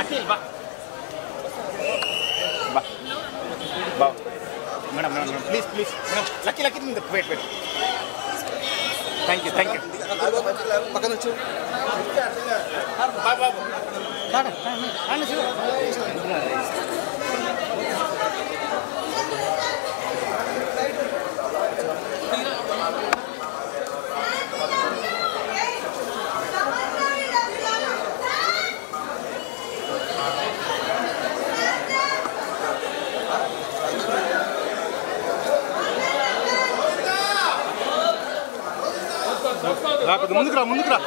Akhil, bak. Bak. Bak. Madam, please. Madam, Lucky, wait. Thank you. Pakan lucu. Bak. Anu sih. ముందుకు రా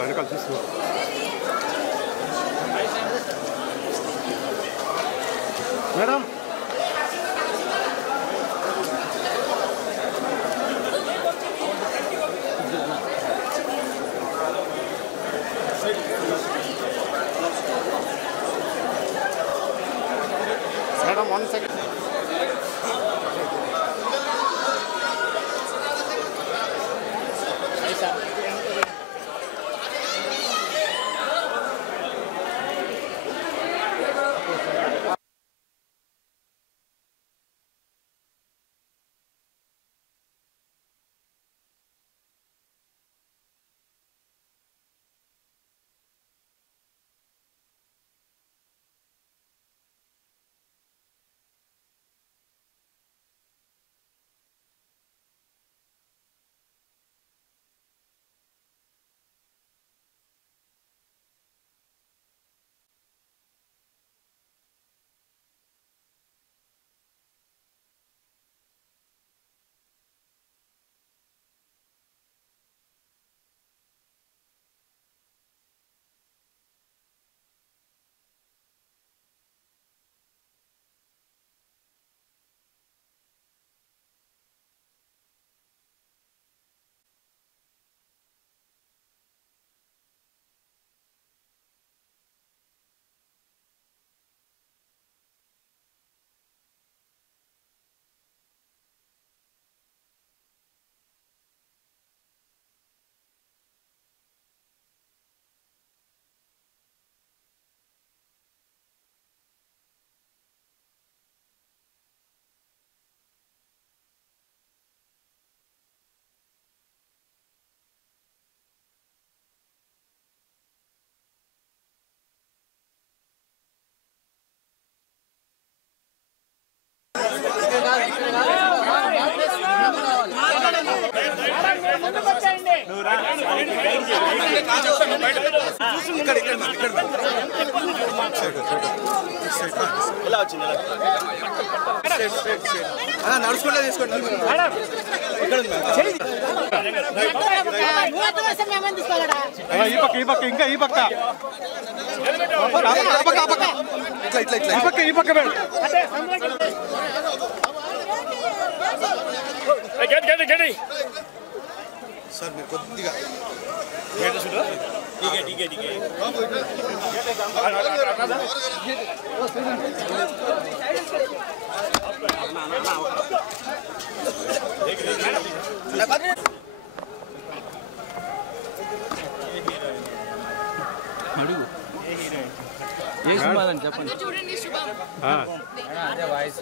వెనకాల తీసుకో. Madam madam 1 second. నడుచుకుంటా తీసుకోండి. ఈ పక్క ఇంకా ఈ పక్క గడి సార్ మీరు కొద్దిగా అడుగు ఏ సినిమా అని చెప్పండి. చూడండి శుభం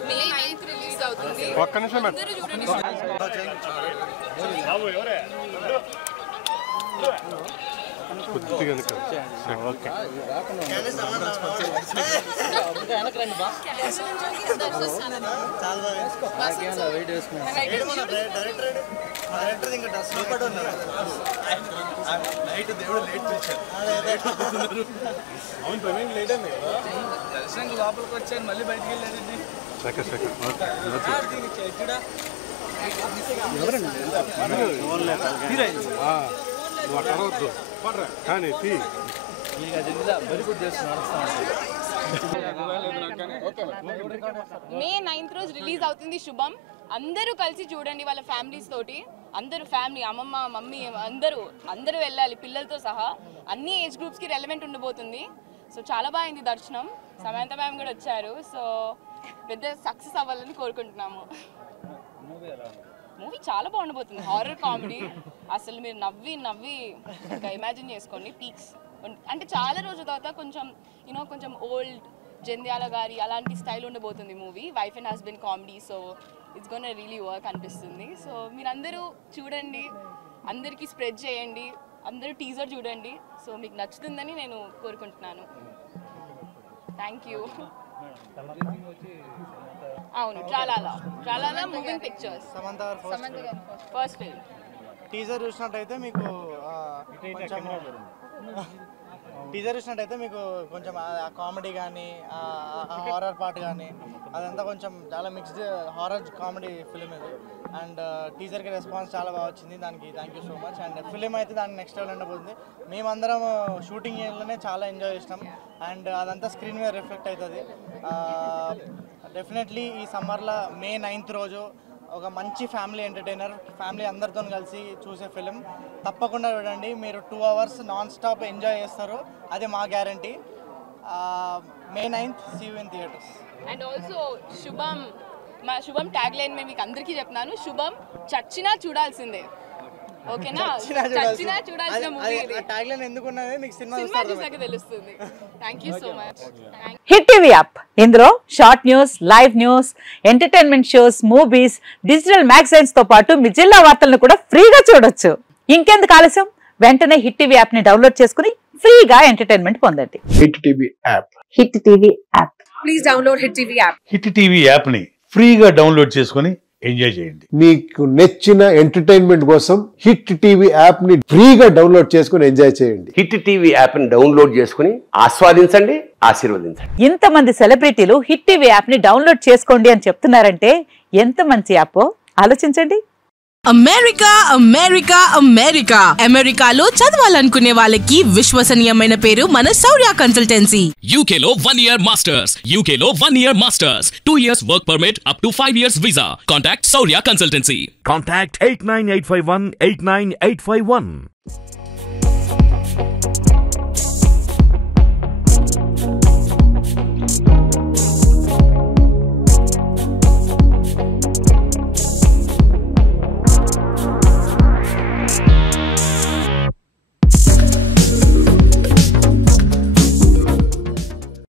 మే 9th రిలీజ్ అవుతుంది. ఒక్క నిమిషం అందరూ చూడండి. కొద్దిగా ఓకే దేవుడు లేట్ పిలిచారు. అవును ప్రవీణ్ లేట్ అండి దర్శనం లోపలికి వచ్చాను మళ్ళీ బయటికి వెళ్ళాడండి. నువ్వు అక్కడ కానీ మే 9th రోజు రిలీజ్ అవుతుంది శుభం. అందరూ కలిసి చూడండి వాళ్ళ ఫ్యామిలీస్ తోటి. అందరూ ఫ్యామిలీ, అమ్మమ్మ, మమ్మీ అందరూ వెళ్ళాలి పిల్లలతో సహా. అన్ని ఏజ్ గ్రూప్స్కి రెలవెంట్ ఉండబోతుంది. సో చాలా బాగుంది దర్శనం. సమంత మ్యామ్ కూడా వచ్చారు. సో పెద్ద సక్సెస్ అవ్వాలని కోరుకుంటున్నాము. మూవీ చాలా బాగుండబోతుంది. Horror comedy. అసలు మీరు నవ్వి ఇంకా ఇమాజిన్ చేసుకోండి పీక్స్. అంటే చాలా రోజుల తర్వాత కొంచెం ఓల్డ్ జంధ్యాల గారి అలాంటి స్టైల్ ఉండబోతుంది movie. Wife and husband comedy. So it's gonna really work అనిపిస్తుంది. సో మీరందరూ చూడండి, అందరికీ స్ప్రెడ్ చేయండి, అందరూ టీజర్ చూడండి. సో మీకు నచ్చుతుందని నేను కోరుకుంటున్నాను. Thank you. అవును, Tralala moving pictures. Samantha first film. Teaser చూసినట్టయితే మీకు కొంచెం కామెడీ కానీ హారర్ పార్ట్ కానీ అదంతా కొంచెం చాలా మిక్స్డ్ హారర్ కామెడీ ఫిలిం ఇది. అండ్ టీజర్కి రెస్పాన్స్ చాలా బాగా వచ్చింది. దానికి thank you so much. And film అయితే దానికి నెక్స్ట్ లెవెల్ ఉండబోతుంది. మేమందరం షూటింగ్ ఏరియాలోనే చాలా ఎంజాయ్ చేసినాం. అండ్ అదంతా స్క్రీన్ మీద రిఫ్లెక్ట్ అవుతుంది. డెఫినెట్లీ ఈ సమ్మర్లో మే 9th రోజు ఒక మంచి ఫ్యామిలీ ఎంటర్టైనర్, ఫ్యామిలీ అందరితో కలిసి చూసే ఫిలిం తప్పకుండా చూడండి. మీరు 2 hours నాన్ స్టాప్ ఎంజాయ్ చేస్తారు, అదే మా guarantee. May 9th see you in theatres. And also Subham tag line మేము మీకు అందరికీ చెప్తున్నాను. శుభం చచ్చినా చూడాల్సిందే. ఓకేనా? చచ్చినా చూడాల్సిన మూవీ. ట్యాగ్ లైన్ ఎందుకున్నది మీకు సినిమా చూసాక తెలుస్తుంది. Thank you so much. Hit TV app, ఇందులో short news, live news, entertainment shows, movies, digital magazines తో పాటు మీ జిల్లా వార్తలను కూడా ఫ్రీగా చూడొచ్చు. ఇంకెందుకు ఆలస్యం, వెంటనే హిట్ టీవీ యాప్ ని డౌన్లోడ్ చేసుకుని ఫ్రీగా ఎంటర్టైన్మెంట్ పొందండి. Hit TV app. Hit TV app. Please download hit TV app. Hit TV app ని ఫ్రీగా డౌన్లోడ్ చేసుకుని ఎంజాయ్ చేయండి. మీకు నచ్చిన ఎంటర్టైన్మెంట్ కోసం హిట్ టీవీ యాప్ ని ఫ్రీగా డౌన్లోడ్ చేసుకుని ఎంజాయ్ చేయండి. హిట్ టీవీ యాప్ ని డౌన్లోడ్ చేసుకుని ఆస్వాదించండి, ఆశీర్వదించండి. ఇంతమంది సెలబ్రిటీలు హిట్ టీవీ యాప్ ని డౌన్లోడ్ చేసుకోండి అని చెప్తున్నారంటే ఎంత మంచి యాప్ ఆలోచించండి. అమెరికాలో చదవాలనుకునే వాళ్ళకి విశ్వసనీయమైన పేరు మన శౌర్య కన్సల్టెన్సీ. UK లో 1 year masters, UK లో 1 year masters, 2 years work permit up to 5 years visa. Contact Saurya Consultancy. Contact 89851 89851.